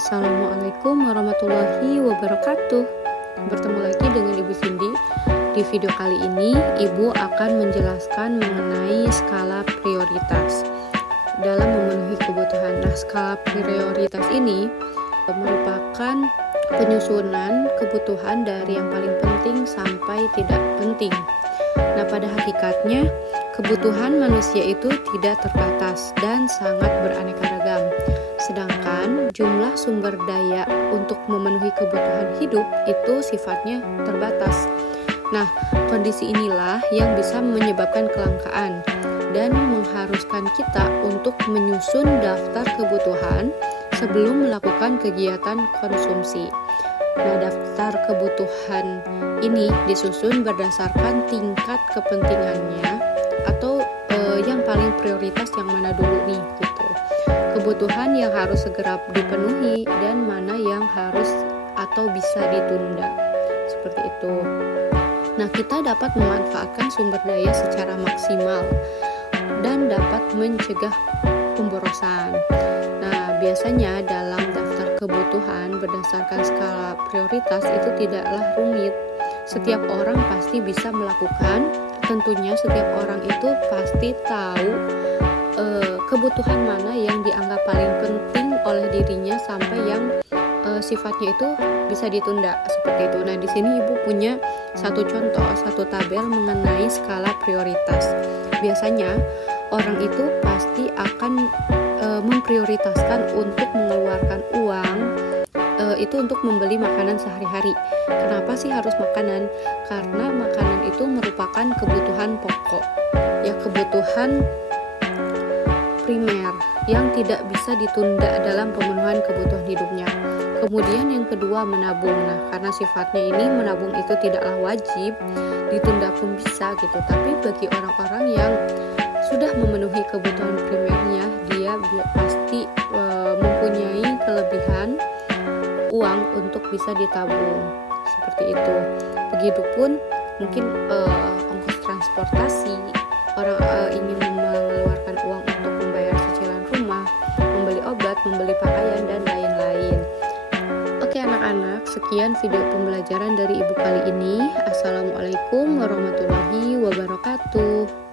Assalamualaikum warahmatullahi wabarakatuh. Bertemu lagi dengan Ibu Cindy. Di video kali ini, Ibu akan menjelaskan mengenai skala prioritas dalam memenuhi kebutuhan. Nah, skala prioritas ini merupakan penyusunan kebutuhan dari yang paling penting sampai tidak penting. Nah, pada hakikatnya, kebutuhan manusia itu tidak terbatas dan sangat beraneka ragam. Sedangkan jumlah sumber daya untuk memenuhi kebutuhan hidup itu sifatnya terbatas. Nah, kondisi inilah yang bisa menyebabkan kelangkaan dan mengharuskan kita untuk menyusun daftar kebutuhan sebelum melakukan kegiatan konsumsi. Nah, daftar kebutuhan ini disusun berdasarkan tingkat kepentingannya atau yang paling prioritas yang mana dulu nih gitu. Kebutuhan yang harus segera dipenuhi dan mana yang harus atau bisa ditunda. Seperti itu. Nah, kita dapat memanfaatkan sumber daya secara maksimal dan dapat mencegah pemborosan. Nah, biasanya dalam daftar kebutuhan berdasarkan skala prioritas itu tidaklah rumit. Setiap orang pasti bisa melakukan. Tentunya setiap orang itu pasti tahu kebutuhan mana yang dianggap paling penting oleh dirinya sampai yang sifatnya itu bisa ditunda seperti itu. Nah, di sini Ibu punya satu contoh, satu tabel mengenai skala prioritas. Biasanya orang itu pasti akan memprioritaskan untuk mengeluarkan uang itu untuk membeli makanan sehari-hari. Kenapa sih harus makanan? Karena makanan itu merupakan kebutuhan pokok, ya kebutuhan primer yang tidak bisa ditunda dalam pemenuhan kebutuhan hidupnya. Kemudian yang kedua, menabung. Nah, karena sifatnya ini menabung itu tidaklah wajib, ditunda pun bisa gitu. Tapi bagi orang-orang yang sudah memenuhi kebutuhan primernya, dia pasti mempunyai kelebihan uang untuk bisa ditabung. Seperti itu. Begitupun mungkin ongkos transportasi, orang ingin mengeluarkan uang untuk membayar cicilan rumah, membeli obat, membeli pakaian, dan lain-lain. Oke anak-anak, sekian video pembelajaran dari Ibu kali ini. Assalamualaikum warahmatullahi wabarakatuh.